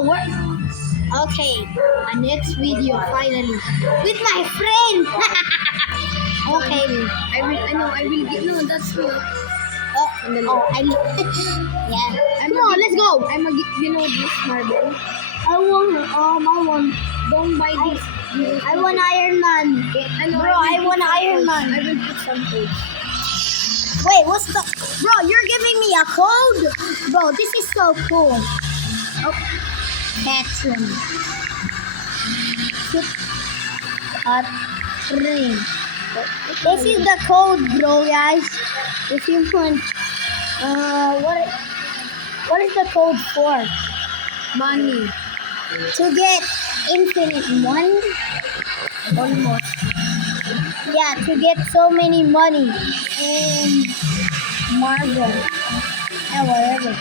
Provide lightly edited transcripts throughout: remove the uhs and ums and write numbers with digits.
Bro, what? Okay, next video finally with my friend. Okay. I will get, no, that's me. I yeah. Come on, let's go. I'm a, you know this marble? I want. Don't buy this. I want Iron Man. Bro, I want Iron Man. I will put some codes. Wait, what's the? Bro, you're giving me a code? Bro, this is so cool. Oh, Catherine. Catherine. This is the code, bro, guys. If you want, what is the code for? Money. To get infinite money? Almost. Yeah, to get so many money in Marvel. Yeah, whatever.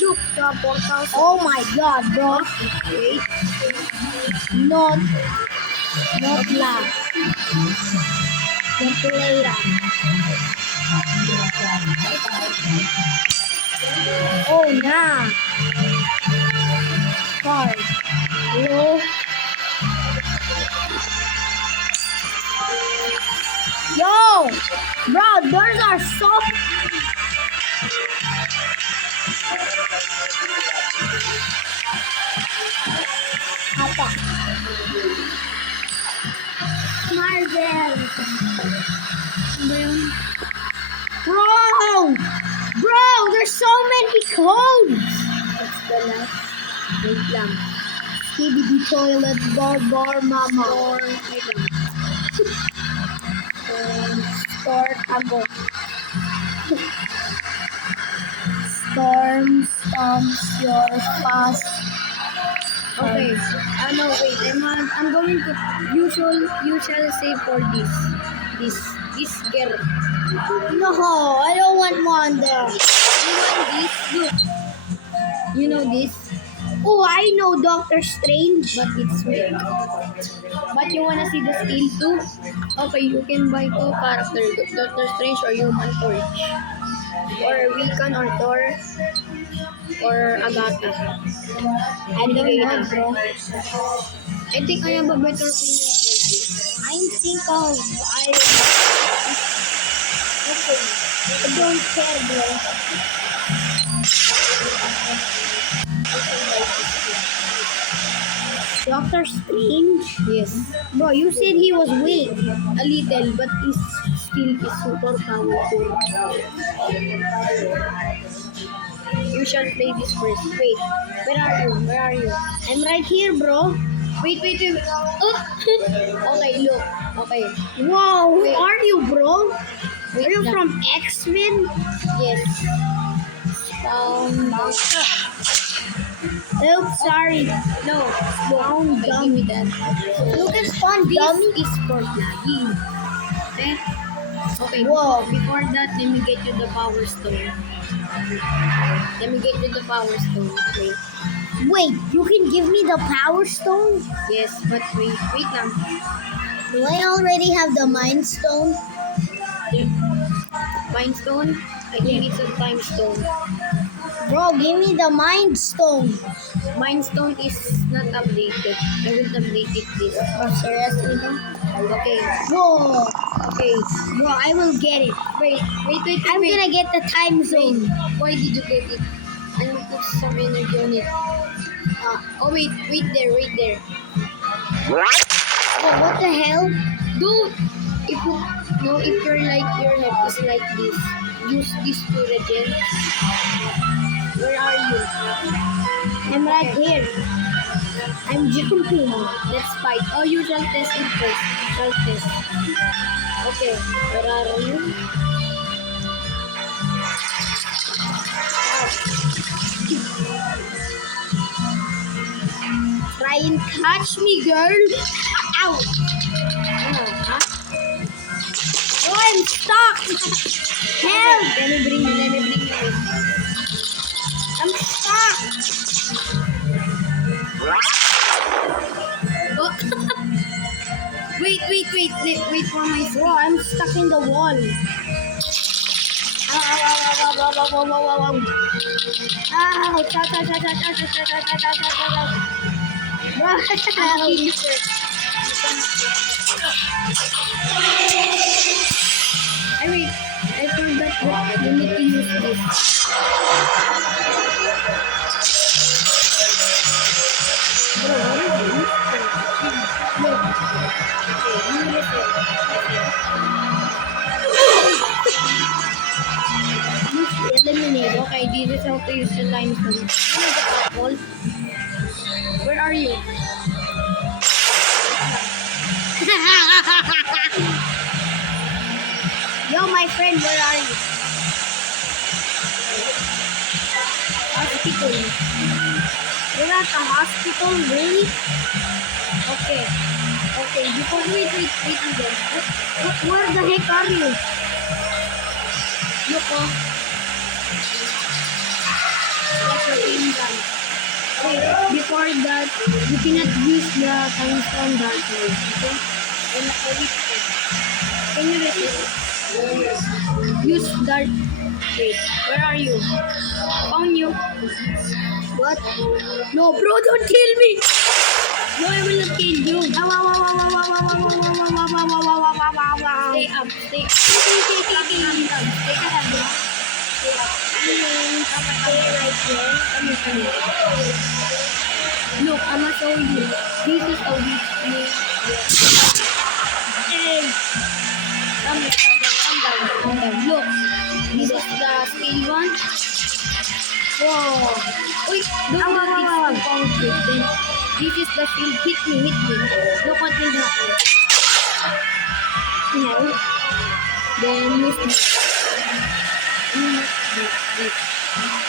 Look, the portal. Oh my god, bro. Wait. Not laugh. Later. Oh, nah. Card. Hello. Yo, bro, those are so. Apa? Marvel. Bro, there's so many codes. That's the last. Wait lang. Skibidi toilet, bar mama. Wait lang. Store tago. Storm stomps your fast. Okay. No, wait. I'm going to. You shall say for this girl. No, I don't want Wanda. You want this? Look. You know this, Oh, I know Doctor Strange. but it's weak. But you wanna see the skill too? Okay, you can buy two characters, Doctor Strange or Human Torch, or Wiccan or Thor, or Agatha. I don't know, bro. I think I have a better opinion for this. I think of Iron Man. Okay, I don't care, bro. Doctor Strange? Yes, Bro, you said he was weak. a little, but his skill is super powerful. You shall play this first. Wait, where are you? Where are you? I'm right here, bro. Wait. Okay, look. Okay. Wow, who Wait. are you, bro? Wait Are you lang. from X-Men? Yes. Oops, sorry. No. Found Okay, dummy. give me that. Look at fun, This dummy. is for vlogging. Okay? Okay, Whoa. before that, let me get you the power stone. Let me get you the power stone. Wait. Wait, you can give me the Power Stone? Yes, but wait lang. Do I already have the Mind Stone? Mind stone? I think it's a time stone. Bro, give me the Mind Stone. Mind stone is not updated. I will update it this. Oh, seriously, bro? Okay. Whoa. Okay. Bro, I will get it. Wait. I'm gonna get the time zone. Why did you get it? I will put some energy on it. Wait there. Oh, what the hell? Dude, if your head is like this, use this to regen. Where are you? I'm right here. I'm jumping. Let's fight. Oh, you shall test it first. Shall test. Okay, where are you? Try and catch me, girl. Ow. Huh? Oh, I'm stuck. Help. Let me bring you. I'm stuck. Oh. Wait for my Bro, I'm stuck in the wall. I wait. I forgot that you need to use this. Bro, what is this? Look. Okay, you listen. Use eliminate. Okay, this is how to use the time stone. You know the apple? Where are you? Yo, my friend, where are you? Hospital. You're at the hospital, really? Okay. Okay, before wait again. Where the heck are you? Look, oh. That's your aim gun. Wait, before that, you cannot use the time stone dark mode. Okay? Then wait. Can you resist? Use dark. Wait, where are you? Found you. What? No, bro, don't kill me. No, I will not kill you. Stay up, stay up. Stay up. Stay up. Stay right there. Come here. Look, I'm gonna show you. This is how we play. Come here, calm down. Look, this is the skill one. Whoa. Wait, don't do this to power trip. Then this is the skill. Hit me. Look what will happen. No. Then use this.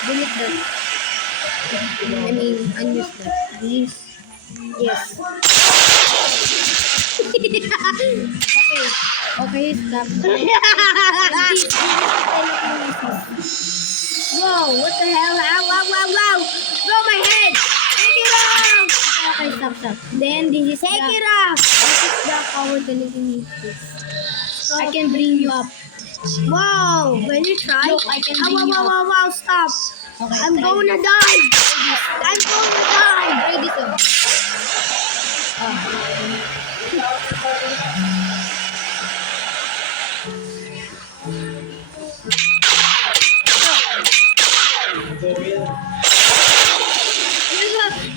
Delete that. I mean, unuse that. This. Yes. Okay, stop. Whoa, what the hell? Wow. Bro, my head. Take it off. Okay, stop. Then this is Take the, it off. this is the power telekinesis. I can bring you up. Whoa, will you try? Look, I can bring you up. Wow, stop. Okay, I'm try gonna this. die. I'm gonna die. Try this one.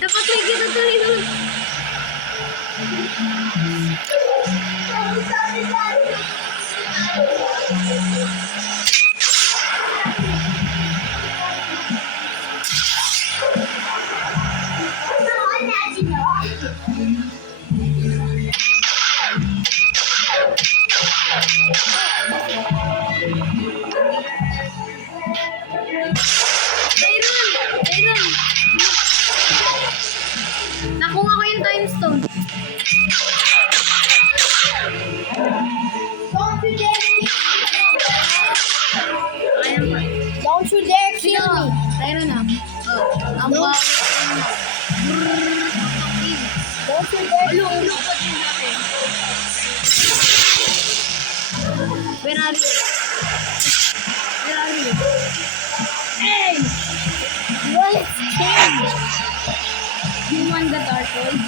Dapat may ganito rin. Byron! Nakuha ko yung time stone. Don't you dare kill me. Byron na. Ang No. bago. Don't you dare kill me. Look what will happen. Where are you? Where are you? Hey! What change? You want the dark one?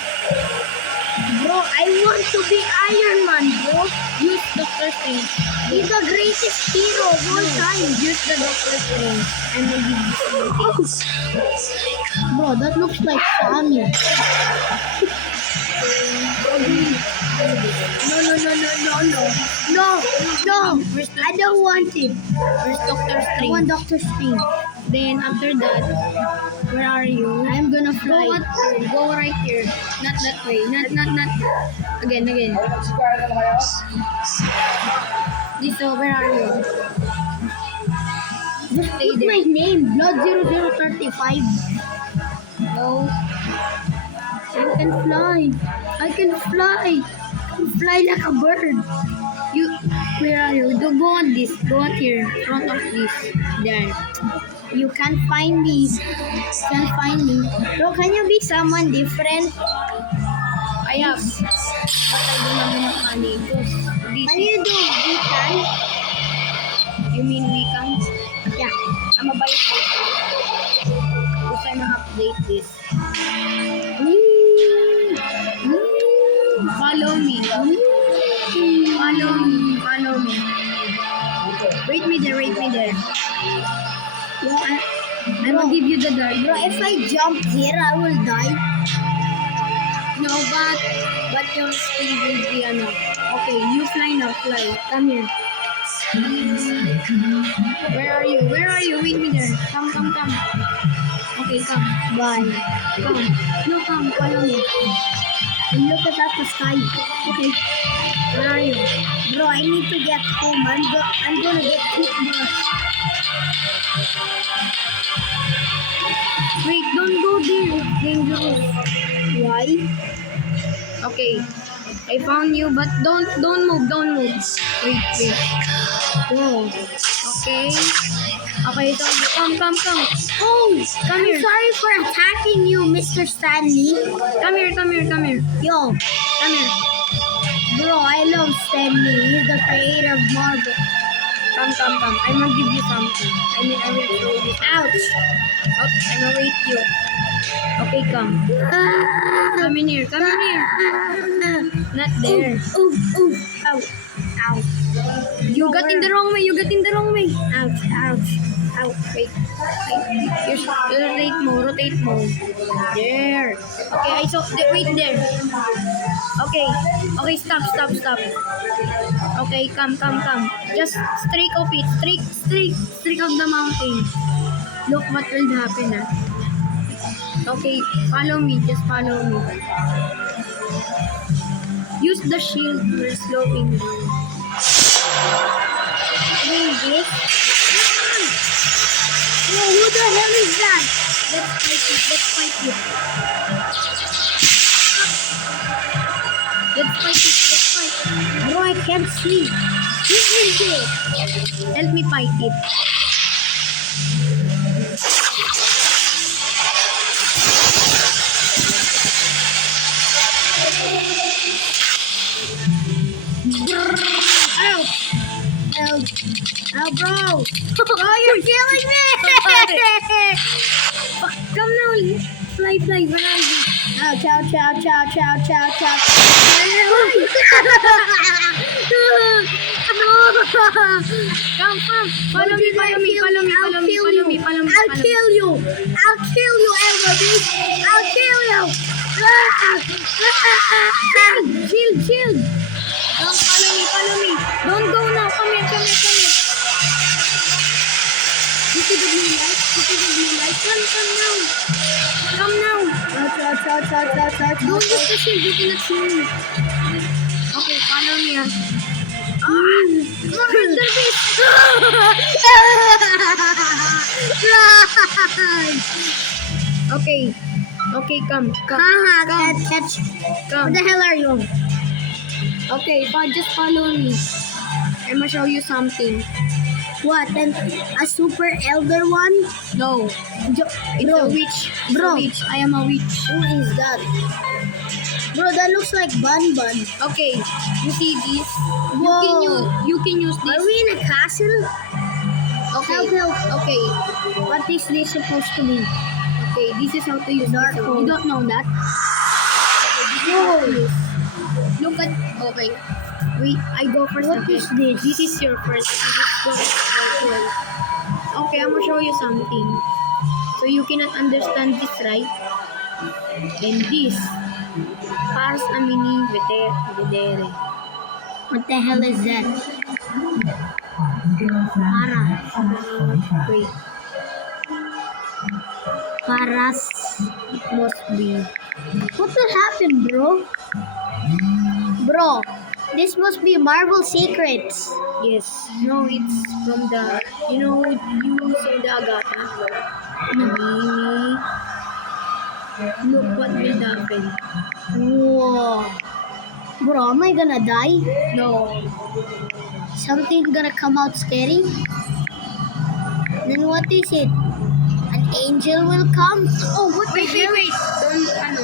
Bro, I want to be Iron Man, bro. Use Doctor Strange. He's the greatest hero of all time. Use the Doctor Strange. I'm gonna give you something. Bro, that looks like Sammy. No. I don't want it. Where's Doctor I Strange? want Doctor Strange. Then after that, where are you? I'm gonna Go fly. what? Go right here. Not that way. Not. Again. This where are you? Just Stay put there. my name, Blood 0035. No. I can fly. I can fly like a bird. You. Where are you? Go on this. Go on here. Front of this. There. You can't find me. Bro, can you be someone different? I have. But I don't have enough money. This Can you do we can? You mean we can? Yeah. I'm about to because I'm gonna update this. Follow me. Follow me. Follow me. Wait me there. Wait me there. I'm gonna give you the Bro, dirt. if I jump here, I will die. No, but your speed will be enough. Okay, you fly now. Fly. Come here. Where are you? Where are you? Wait me there. Come, come, come. Okay, come. Bye. Come. No, come. Follow me. And look at that, the sky. Okay. Where are you? Bro, I need to get home. I'm gonna get toothbrush. Wait, don't go there. It's dangerous. Why? Okay. I found you, but don't move. Don't move. Wait, wait. Whoa. Okay. Okay, so come. Oh, Come I'm here. sorry for attacking you, Mr. Stanley. Come here. Yo, Come here. bro, I love Stanley. He's the creator of Marvel. Come. I'm gonna give you something. I will show you. Ouch. Oh, I'm gonna wait you. Okay, come. Come in here. Not there. Ooh. Ow. You got in the wrong way. Ouch. Wait. Rotate mo. There. Okay, I saw. Wait there. Okay, stop. Okay, come. Just streak of it. Streak of the mountain. Look what will happen, ah. Okay, follow me. Just follow me. Use the shield. We're sloping down. Doing this. Bro, who the hell is that? Let's fight it. Bro, I can't see. Who is it? Help me fight it. Oh, bro. Bro, you're killing me. Come now. Fly. Where are you? Ouch. Come. Follow me. I'll kill you, Elbow Beast. I'll kill you. Shield. Come, follow me. Don't go now. Come here. You see the blue light? Come now. Ouch. Don't use the shield. You cannot see me. Okay, follow me. Mr. Beast. Okay, come. Can't catch. Come. What the hell are you? Okay, just follow me. I'm gonna show you something. What? A super elder one? No, it's a witch. Bro. I am a witch. Who is that? Bro, that looks like Bun. Okay, you see this? Whoa. You can use Are this. we in a castle? Okay. Help. Okay. What is this supposed to be? Okay, this is how to use Dark this. hole. You don't know that? Whoa. Look at. Okay. Wait, I go first. What Okay. is this? This is your first. Okay, I'm gonna show you something. So you cannot understand this, right? And this. Pars amini vedere. What the hell is that? Wait. Paras. Must be. What will happen, bro? Bro, this must be Marvel Secrets. Yes. No, it's from the. You know the Agatha. Amini. Look what will happen. Whoa. Bro, am I gonna die? No. Something gonna come out scary? Then what is it? An angel will come? Oh, what the hell? Wait. Don't, ano.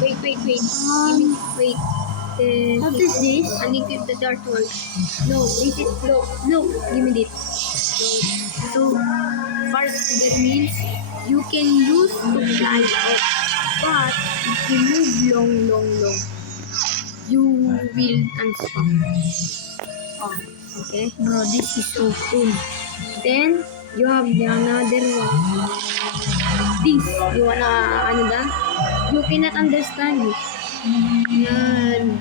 Wait. Give me, wait. What is this? I need the dark one. No, this is, look. Give me this. So first that means you can use to fly up, but if you move long, you will unstop. Oh, okay. Bro, this is so cool. Then you have the another one. This, you wanna ano da? You cannot understand it. Yan.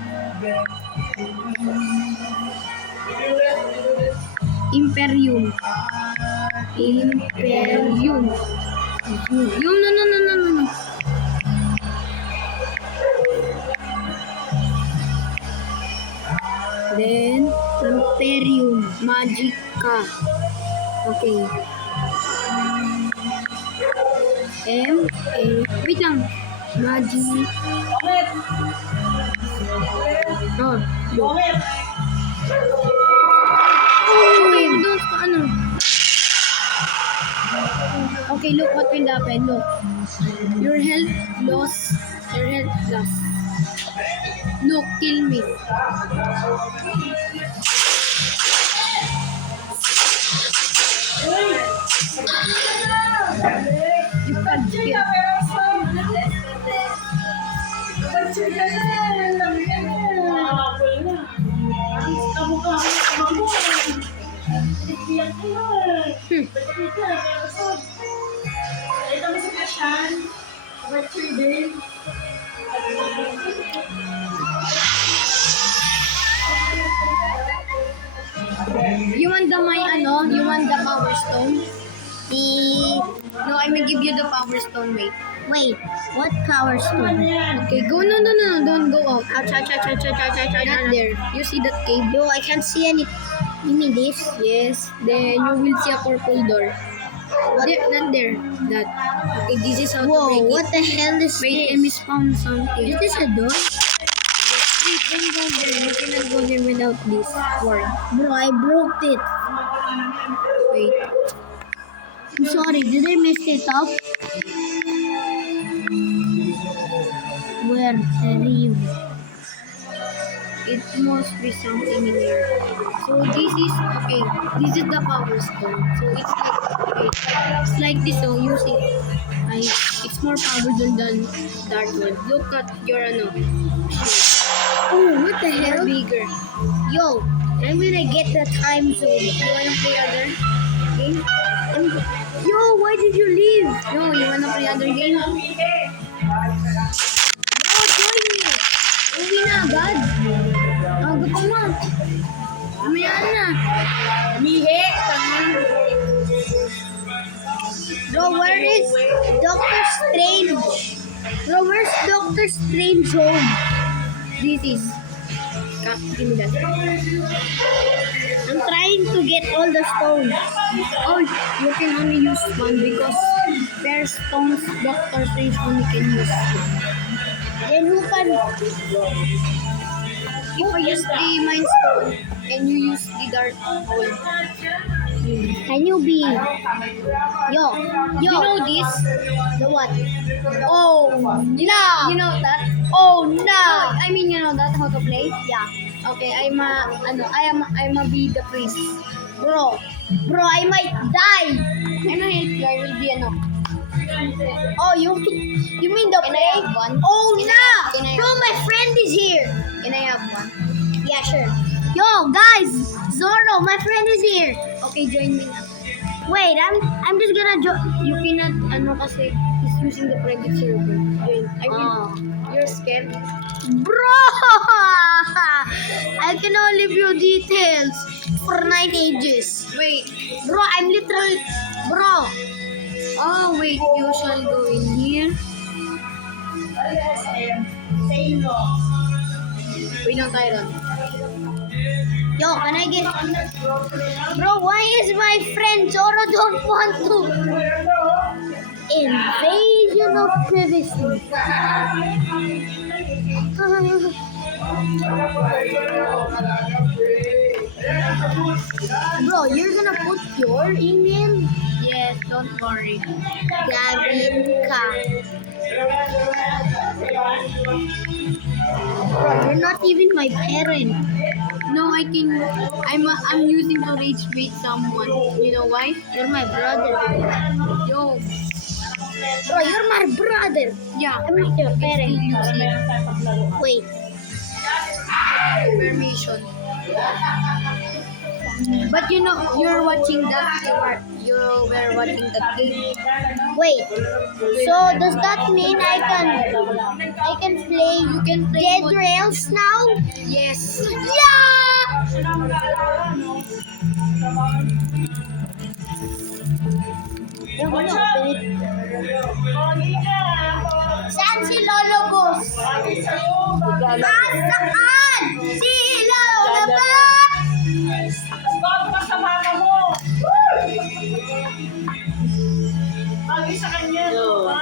Imperium. Imperium. Yung no. Then Imperium Magica. Okay. Wait lang. Magic. Oh, look. Okay, don't ano. Okay, look what will happen. Look. Your health loss. Look, kill me. You can't kill. You want the You want the power stone? No, I will give you the power stone, wait. Wait, what power stone? Okay, go. No, don't go out. Not there. You see that cave? Yo, I can't see any. You mean this? Yes. Then you will see a purple door. There, not there. That. Okay, this is how to Whoa, break what it. the hell is Wait, I this? misfound something. Is this a door? Wait, don't go there. You cannot go there without this word. Bro, I broke it. Wait. I'm sorry, did I mess it up? Where are you? It must be something in here. So this is okay. This is the power stone. So it's like this. So use it. It's more powerful than that one. Look at your Oh, what the They're hell? bigger. Yo, I'm gonna get the time zone. You wanna play other game? Yo, why did you leave? No, you wanna play other game? Oh, join me. Uwi na agad. Aga pa nga. Mamaya na. Bro, where is Doctor Strange? Bro, where's Doctor Strange home? This is. Give me that. I'm trying to get all the stones. Oh, you can only use one because spare stones Doctor Strange only can use. Then who can? If I use the Mind Stone and you use the Dark Gold. Can you be? Yo, You know this? the what? Oh, No. you know that? Oh no. I mean, you know that how to play? Yeah, Okay, I am a be the priest. bro, I might die. I'm gonna help you. I will be Oh, you mean the Can I play? have one? Oh Can no, I- bro, my friend is here. Can I have one? Yeah, sure. Yo, guys, Zorro, my friend is here. Okay, join me na. Wait, I'm just gonna join. You cannot kasi he's using the private server. Join. I will. Oh. You're scared? Bro, I can only view details for 9 ages. Wait. Bro, I'm literally, bro. Oh, wait. You shall go in here. Wait lang tayo ron. Yo, can I get? Bro, why is my friend Zoro don't want to? Invasion of privacy. Bro, you're gonna put your email? Yes, don't worry. Gavinka. Bro, you're not even my parent. No, I'm using to rage bait someone. You know why? You're my brother. Yo, Bro, you're my brother. yeah. I'm not your parent. Wait. Permission. But you know, you're watching that. You were watching that game. Wait. So does that mean I can play You can play Dead what- Rails now? Yes. Yeah! Saan si Lolo Gus? Nasaan? Si Lolo ba? Bago ka sa mama mo! Bagay sa kanya, pa.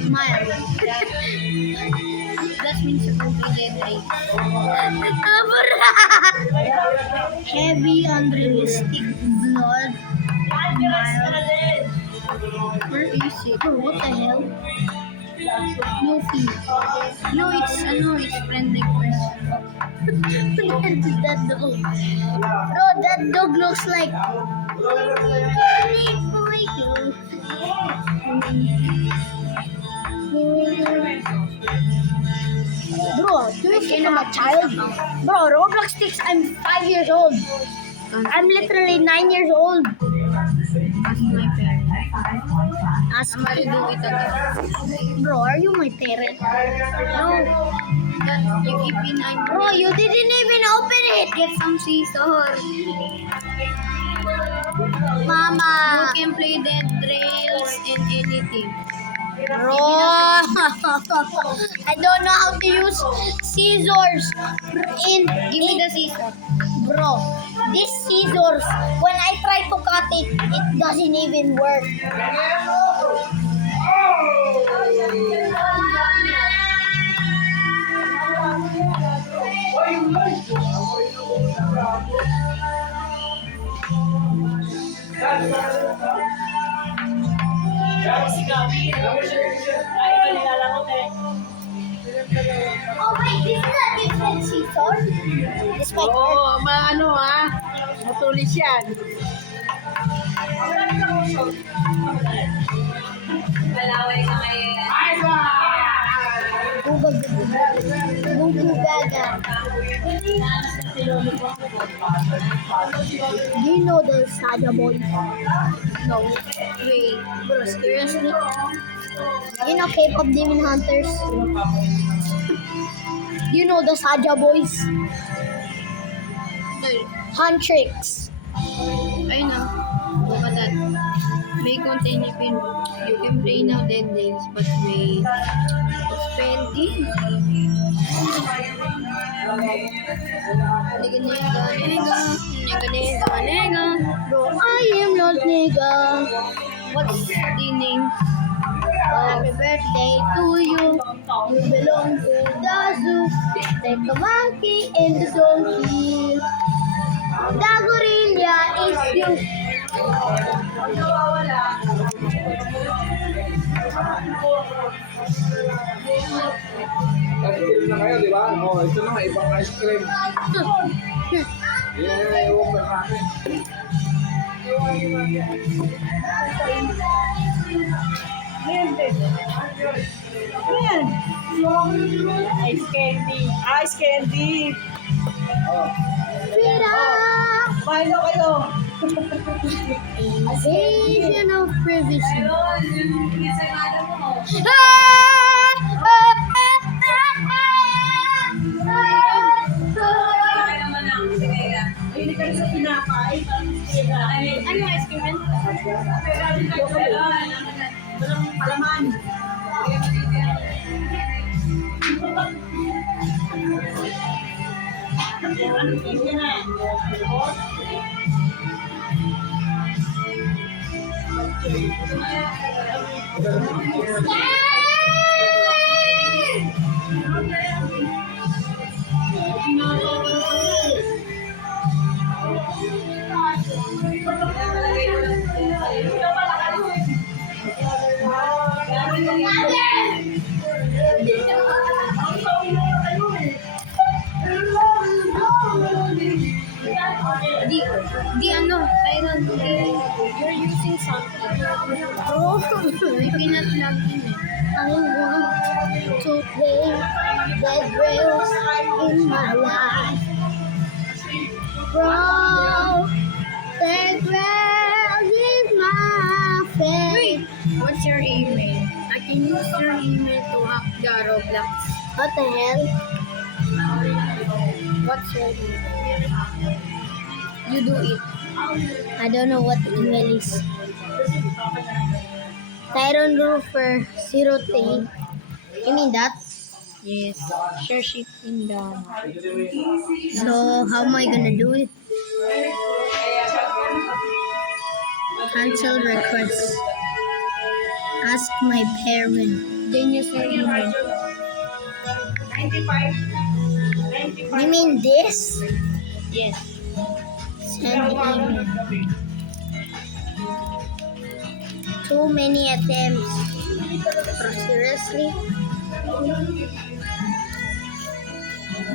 Smile. That means you can play Dead Race. Heavy unrealistic blood. Admiras ka na din. Where is it? Bro, what the hell? No fee. No, it's friend request. Look at that dog. Bro, that dog looks like. Bro, do you think I'm a child? Bro, Roblox thinks I'm 5 years old. I'm literally 9 years old. Ask my parents. Ask I'm gonna do it again. Bro, are you my parent? No. That you even I'm Bro, you didn't even open it. get some scissor. Mama. You can play Dead Rails and anything. Bro, I don't know how to use scissors. Give me the scissor. Bro, these scissors, when I try to cut it, it doesn't even work. Si Gabi. Ay, nilalangot eh. Oh wait, this is a different scissor. This might work. Oo, ano matulis yan. Malaway ka kayo. Ay, Gugugaga. Do you know the Saga Boy? No. Wait. Bro, seriously? You know K-pop Demon Hunters? You know the Saja Boys? Wait. Huntrix. I know. Look at that. May contain you can play now Dead Rails, but wait. It's pending. Nega, nega, nega. Nega, nega, nega. Bro, I am not nigga. What's the name? Happy birthday to you. You belong to the zoo. Like the monkey and the donkey. The gorilla is you. Ice cream na kayo, di ba? Oh, ito na, ibang ice cream. Yeah, iwan ba natin? Ayan. Ice candy. Ice candy. Oh. Kumain na kayo. Invasion of privacy. Hindi ka rin sa pinapay. Ano ice cream? Walang palaman. Ano yun na? Di ano, Tyron, you're using something. Bro, You cannot plug in eh. I want to play the rails in my life. Bro, the rails is my Wait, favorite. what's your email? I can use your email to hack the Roblox. What the hell? What's your email? You do it. I don't know what email is. Tyron Roofer 03. You mean that? Yes. Share shipping done. So how am I gonna do it? Cancel request. Ask my parent. Then use your email. 95. You mean this? Yes. Send email. Too many attempts. Seriously?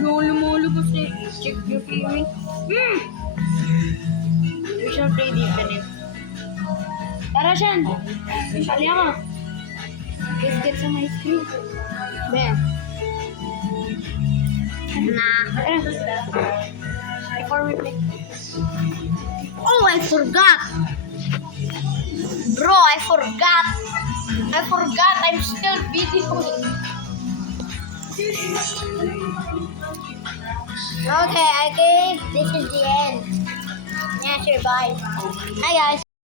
Lolo kasi. Check your email. We shall play different. Tara, Shan. Sali ako. Let's get some ice cream. There. Nah. Tara. Before we play. Oh, I forgot. Bro, I forgot. I'm still videoing. Okay, I think this is the end. Yeah, sure, bye. Hi, guys.